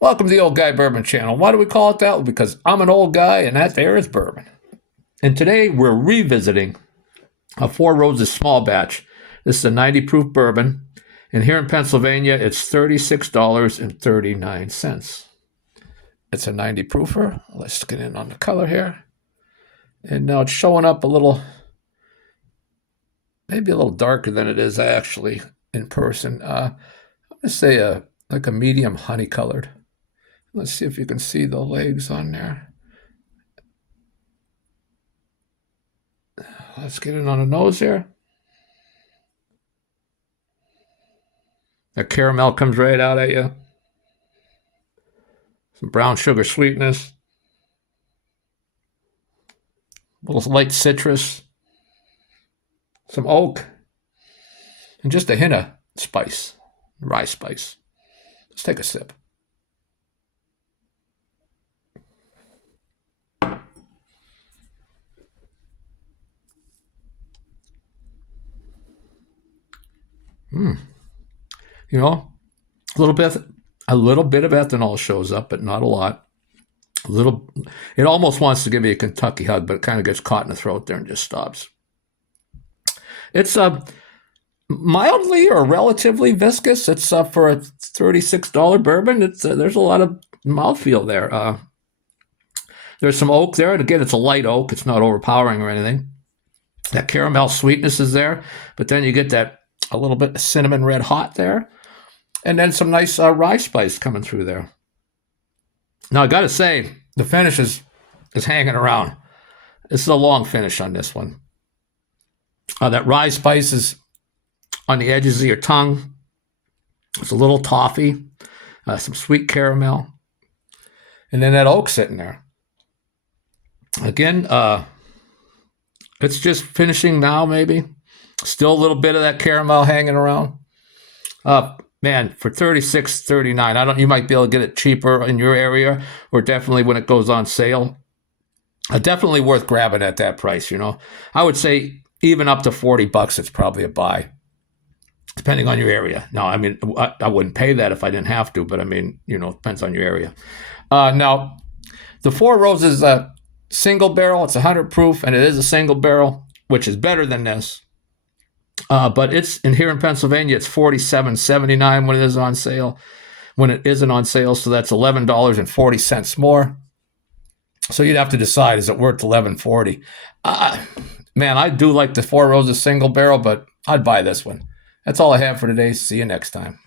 Welcome to the Old Guy Bourbon Channel. Why do we call it that? Well, because I'm an old guy and that there is bourbon. And today we're revisiting a Four Roses small batch. This is a 90 proof bourbon. And here in Pennsylvania, it's $36.39. It's a 90 proofer. Let's get in on the color here. And now it's showing up a little, maybe a little darker than it is actually in person. I'm going to say like a medium honey colored. Let's see if you can see the legs on there. Let's get it on the nose here. The caramel comes right out at you. Some brown sugar sweetness. A little light citrus. Some oak. And just a hint of spice. Rye spice. Let's take a sip. You know, a little bit of ethanol shows up, but not a lot. It almost wants to give you a Kentucky hug, but it kind of gets caught in the throat there and just stops. It's mildly or relatively viscous. It's for a $36 bourbon. There's a lot of mouthfeel there. There's some oak there, and again, it's a light oak. It's not overpowering or anything. That caramel sweetness is there, but then you get that a little bit of cinnamon red hot there, and then some nice rye spice coming through there. Now I got to say, the finish is hanging around. This is a long finish on this one. That rye spice is on the edges of your tongue. It's a little toffee, some sweet caramel, and then that oak sitting there. Again, it's just finishing now, maybe. Still a little bit of that caramel hanging around. Man, for $36.39, you might be able to get it cheaper in your area, or definitely when it goes on sale. Definitely worth grabbing at that price. I would say even up to $40, it's probably a buy, depending on your area. Now, I mean, I wouldn't pay that if I didn't have to, but I mean, it depends on your area. Now, the Four Roses single barrel. It's 100 proof, and it is a single barrel, which is better than this. But it's here in Pennsylvania, it's $47.79 when it is on sale. When it isn't on sale, so that's $11.40 more. So you'd have to decide, is it worth $11.40? Man, I do like the Four Roses single barrel, but I'd buy this one. That's all I have for today. See you next time.